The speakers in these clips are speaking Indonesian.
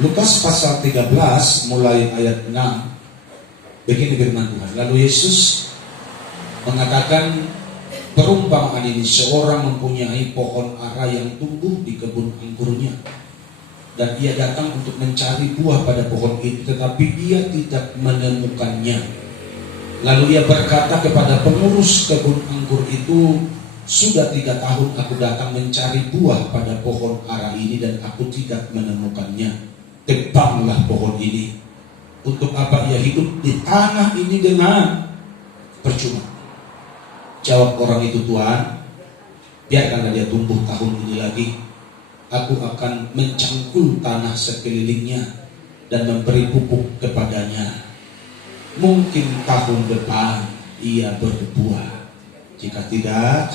Lukas pasal 13 mulai ayat 6. Begini firman Tuhan. Lalu Yesus mengatakan perumpamaan ini, seorang mempunyai pohon ara yang tumbuh di kebun anggurnya, dan ia datang untuk mencari buah pada pohon itu, tetapi ia tidak menemukannya. Lalu ia berkata kepada pengurus kebun anggur itu, sudah 3 tahun aku datang mencari buah pada pohon ara ini dan aku tidak menemukannya. Tebanglah pohon ini. Untuk apa ia hidup di tanah ini dengan percuma? Jawab orang itu, Tuhan, biarkanlah dia tumbuh tahun ini lagi. Aku akan mencangkul tanah sekelilingnya dan memberi pupuk kepadanya. Mungkin tahun depan ia berbuah. Jika tidak,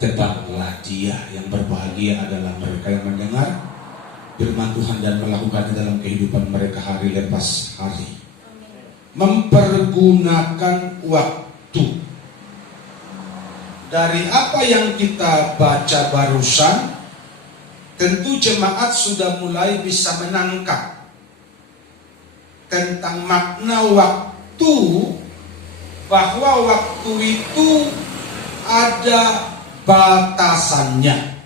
tebanglah dia. Yang berbahagia adalah mereka yang mendengar firman Tuhan dan melakukannya dalam kehidupan mereka hari lepas hari. Mempergunakan waktu. Dari apa yang kita baca barusan, tentu jemaat sudah mulai bisa menangkap tentang makna waktu, bahwa waktu itu ada batasannya.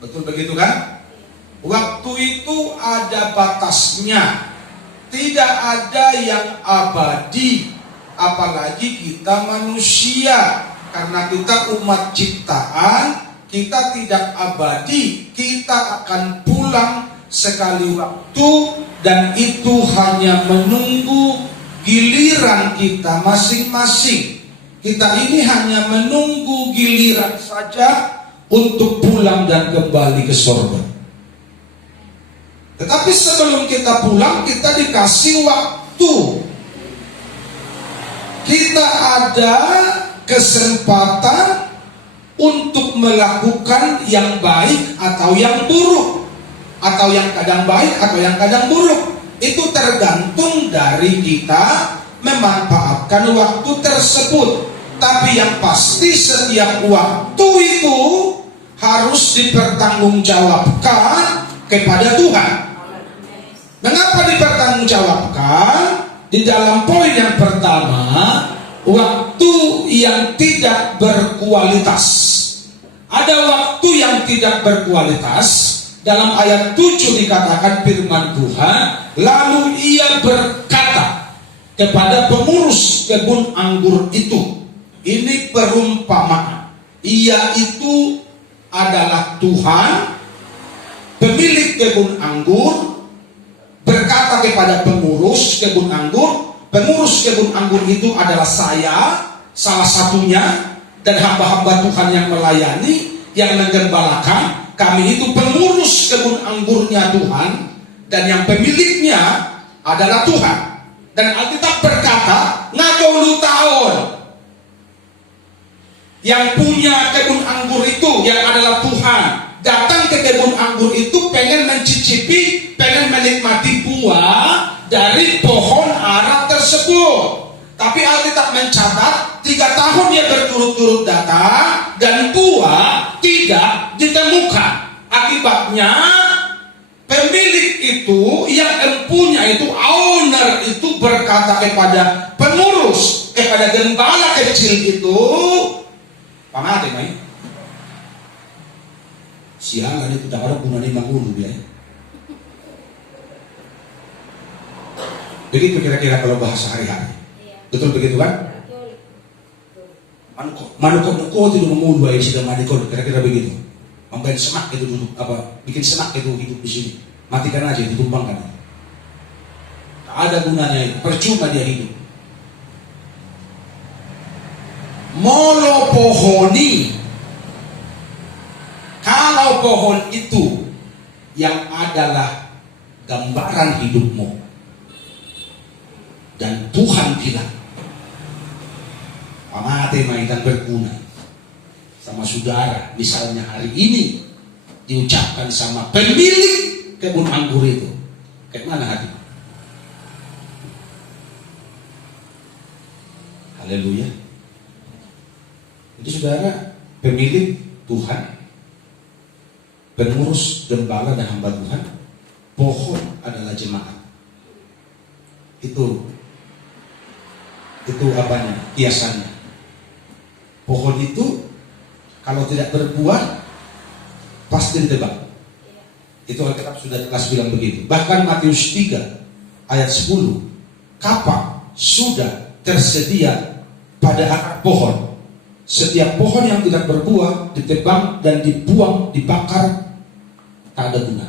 Betul begitu kan? Waktu itu ada batasnya. Tidak ada yang abadi, apalagi kita manusia. Karena kita umat ciptaan, kita tidak abadi. Kita akan pulang sekali waktu, dan itu hanya menunggu giliran kita masing-masing. Kita ini hanya menunggu giliran saja untuk pulang dan kembali ke surga. Tetapi sebelum kita pulang, kita dikasih waktu. Kita ada kesempatan untuk melakukan yang baik atau yang buruk, atau yang kadang baik atau yang kadang buruk. Itu tergantung dari kita memanfaatkan waktu tersebut. Tapi yang pasti setiap waktu itu harus dipertanggungjawabkan kepada Tuhan. Mengapa dipertanggungjawabkan? Di dalam poin yang pertama, waktu yang tidak berkualitas. Ada waktu yang tidak berkualitas. Dalam ayat 7 dikatakan firman Tuhan, lalu ia berkata kepada pengurus kebun anggur itu. Ini perumpamaan. Ia itu adalah Tuhan, pemilik kebun anggur, berkata kepada pengurus kebun anggur. Pengurus kebun anggur itu adalah saya, salah satunya, dan hamba-hamba Tuhan yang melayani, yang menggembalakan. Kami itu pengurus kebun anggurnya Tuhan, dan yang pemiliknya adalah Tuhan. Dan Alkitab berkata, ngakolu tahun yang punya kebun anggur itu, yang adalah Tuhan, datang ke kebun anggur itu pengen mencicipi, pengen menikmati buah dari pohon ara tersebut. Tapi Alkitab mencatat 3 tahun dia berturut-turut datang dan buah tidak ditemukan. Akibatnya pemilik itu, yang empunya itu, owner itu berkata kepada pengurus, kepada gembala kecil itu, pangate mai. Sialan itu tak ada gunanya mangulu dia. Begitu kira-kira kalau bahasa hari-hari. Betul begitu kan? Manukok itu mengulu aja sudah manikol, kira-kira begitu. Membain semak itu duduk apa? Bikin semak itu hidup di sini. Matikan aja, ditumbangkan. Tak ada gunanya itu, percuma dia hidup. Molopohoni. Kalau pohon itu yang adalah gambaran hidupmu, dan Tuhan bilang pamate mainkan berguna sama saudara, misalnya hari ini diucapkan sama pemilik kebun anggur itu, kayak mana hati? Haleluya. Itu saudara, pemilik Tuhan, pengurus, gembala dan hamba Tuhan, pohon adalah jemaat. Itu apanya? Kiasannya. Pohon itu kalau tidak berbuah pasti ditebang. Itu Alkitab sudah jelas bilang begitu. Bahkan Matius 3 ayat 10, kapak sudah tersedia pada akar pohon. Setiap pohon yang tidak berbuah ditebang dan dibuang, dibakar, tak ada guna.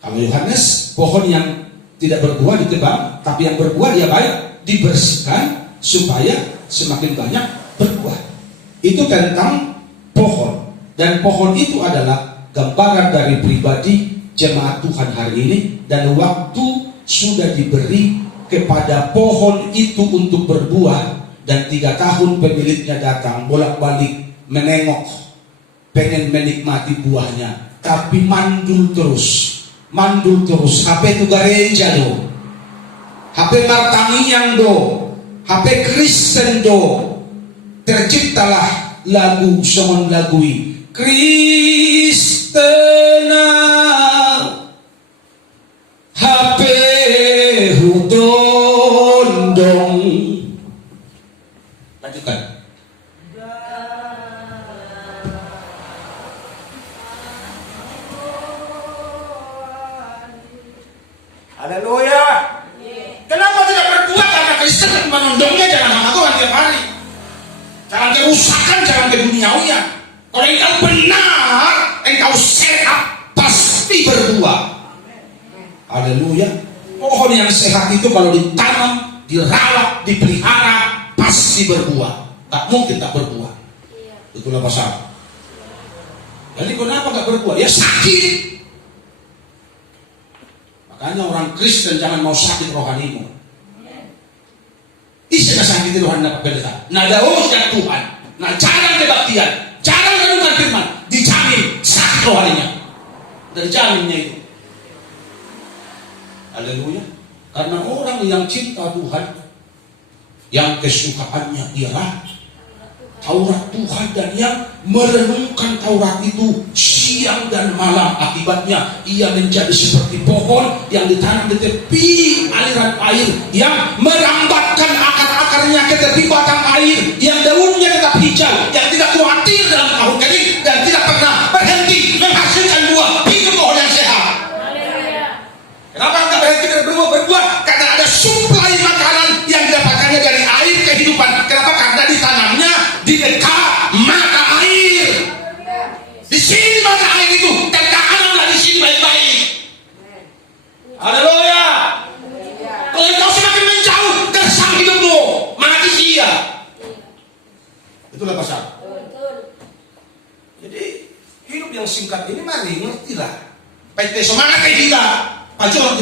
Kalau Yohanes, pohon yang tidak berbuah ditebang, tapi yang berbuah dia baik, dibersihkan supaya semakin banyak berbuah. Itu tentang pohon. Dan pohon itu adalah gambaran dari pribadi jemaat Tuhan hari ini. Dan waktu sudah diberi kepada pohon itu untuk berbuah. Dan 3 tahun pemiliknya datang bolak-balik menengok, pengen menikmati buahnya, tapi mandul terus. HP itu gareja do, HP Martanian do, HP Kristen do. Terciptalah lagu songon lagui Kristena HP hudondong. Lanjutkan. Haleluya. Kenapa tidak berbuat? Karena Kristen menondongnya jangan sama Tuhan tiap hari. Jangan kerusakan, jangan keduniawian. Kalau engkau benar, engkau sehat, pasti berbuah. Haleluya. Pohon yang sehat itu kalau ditanam, dirawat, dipelihara, pasti berbuah. Tak mungkin tak berbuah. Itulah pasal. Jadi kenapa gak berbuah? Ya sakit. Makanya orang Kristen jangan mau sakit rohanimu. Isi sakit rohani dapat pendeta. Nah daun dan Tuhan. Nah jarang kebaktian, jarang renungan firman, dijamin sakit rohaninya. Dan jaminnya itu. Haleluya. Karena orang yang cinta Tuhan, yang kesukaannya ialah Taurat Tuhan, dan yang merenungkan Taurat itu siang dan malam, akibatnya ia menjadi seperti pohon yang ditanam di tepi aliran air, yang merambatkan akar-akarnya ke tepi batang air, yang daunnya tetap hijau, yang tidak khawatir dalam tahun kering, dan tidak pernah berhenti menghasilkan buah. Itu pohon yang sehat. Kenapa enggak berhenti berbuah? Karena ada suplai makanan yang didapatkannya dari air kehidupan. Kenapa? Karena ditanamnya di dekat mata air. Di sini mata air itu, tertanamlah di sini baik-baik. Haleluya. Kalau engkau semakin menjauh dari sang hidupmu, mati sia. Itulah pasal. Jadi hidup yang singkat ini mari ngertilah. PT semangat kita. Pajak orang